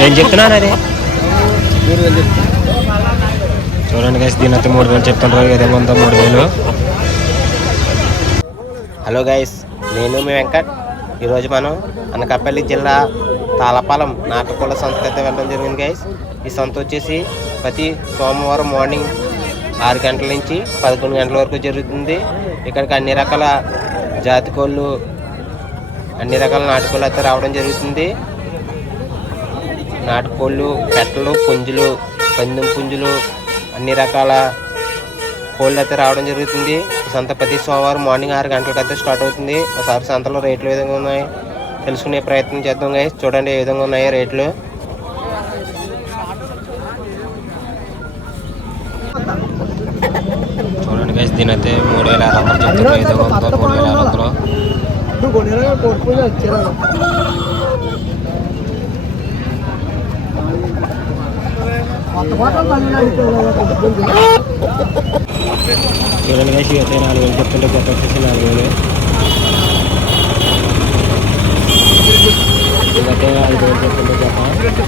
నేను చెప్తున్నాను అది. చూడండి గైస్ దీని అయితే మూడు వేలు చెప్తుంటారు ఏ విధంగా మూడు వేలు. హలో గైస్ నేను మీ వెంకట్. ఈరోజు మనం అనకాపల్లి జిల్లా తాళపాలెం నాటకుల సంస్థ అయితే వెళ్ళడం జరిగింది గైస్ ఈ సంత వచ్చేసి ప్రతి సోమవారం మార్నింగ్ ఆరు గంటల నుంచి పదకొండు గంటల వరకు జరుగుతుంది. ఇక్కడికి అన్ని రకాల జాతి కోళ్ళు అన్ని రకాల నాటుకోళ్ళు అయితే రావడం జరుగుతుంది. నాటుకోళ్ళు పెట్టలు పుంజులు పందెం పుంజులు అన్ని రకాల కోళ్ళు అయితే రావడం జరుగుతుంది. సంత ప్రతి సోమవారం మార్నింగ్ ఆరు గంటలకు అయితే స్టార్ట్ అవుతుంది. ఒకసారి సంతలో రేట్లు ఏ విధంగా ఉన్నాయి? తెలుసుకునే ప్రయత్నం చేద్దాం గైస్ చూడండి ఏ విధంగా ఉన్నాయో రేట్లు. చూడండి గైస్ దీని అయితే మూడు వేల ఆరు వందలు చెప్తున్నారు ఏ విధంగా ఉందో మూడు వేల ఆరు వందలు చూడండి గైస్ అయితే నాలుగు వేలు చెప్తుంటే గత వచ్చేసి నాలుగు వేలు ఇదైతే ఐదు వేలు చెప్తుంటే గత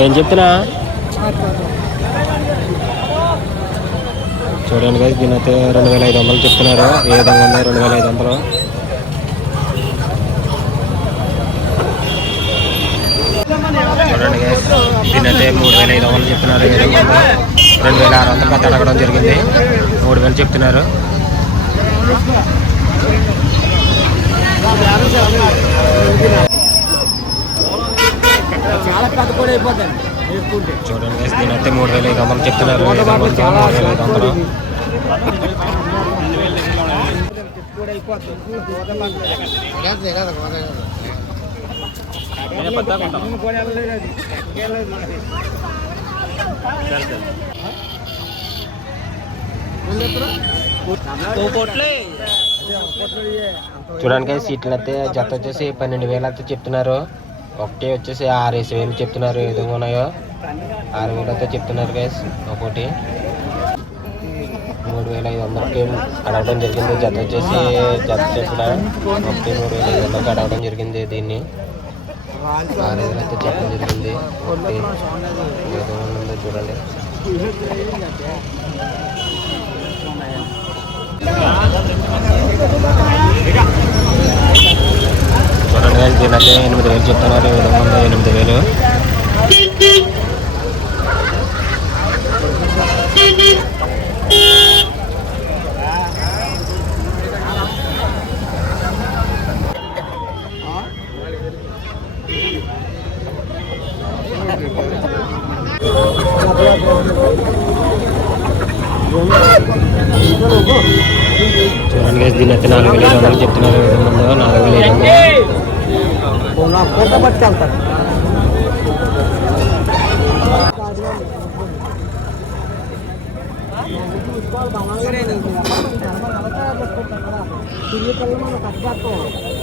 ఏం చెప్తున్నా? చూడండి కదా దీని అయితే రెండు వేల ఐదు వందలు చెప్తున్నారు. ఏ విధంగా ఉన్నాయి రెండు వేల ఐదు వందలు? చూడండి గైస్ దీని అయితే మూడు వేల ఐదు వందలు చెప్తున్నారు. ఏ విధంగా ఉందో రెండు వేల ఆరు వందలు అయితే అడగడం జరిగింది. మూడు వేలు చెప్తున్నారు. చూడండి గైస్ దీని అయితే మూడు వేల ఐదు వందలు చెప్తున్నారు. మూడు వేల ఐదు వందలు చూడడానికి సీట్లు అయితే జత వచ్చేసి పన్నెండు వేలు అయితే చెప్తున్నారు. ఒకటి వచ్చేసి ఆరేసి వేలు చెప్తున్నారు ఏదో ఉన్నాయో. ఆరు వేలు అయితే చెప్తున్నారు గైస్ ఒకటి. మూడు వేల ఐదు వందలకి అడగడం జరిగింది. జత వచ్చేసి జత చెప్పిన ఒకటి మూడు వేల ఐదు వందలకి అడగడం జరిగింది దీన్ని. ఆరు వేలు అయితే చెప్పడం జరిగింది. ఒకటి ఏదో ఉందో చూడండి. చూడండి ఎనిమిది వేలు చెప్తున్నారు. ఏ విధంగా ఎనిమిది వేలు. చూడండి దీని అయితే నాలుగు వేలు చెప్తున్నారు. తిరిగి పిల్లలు మనం కట్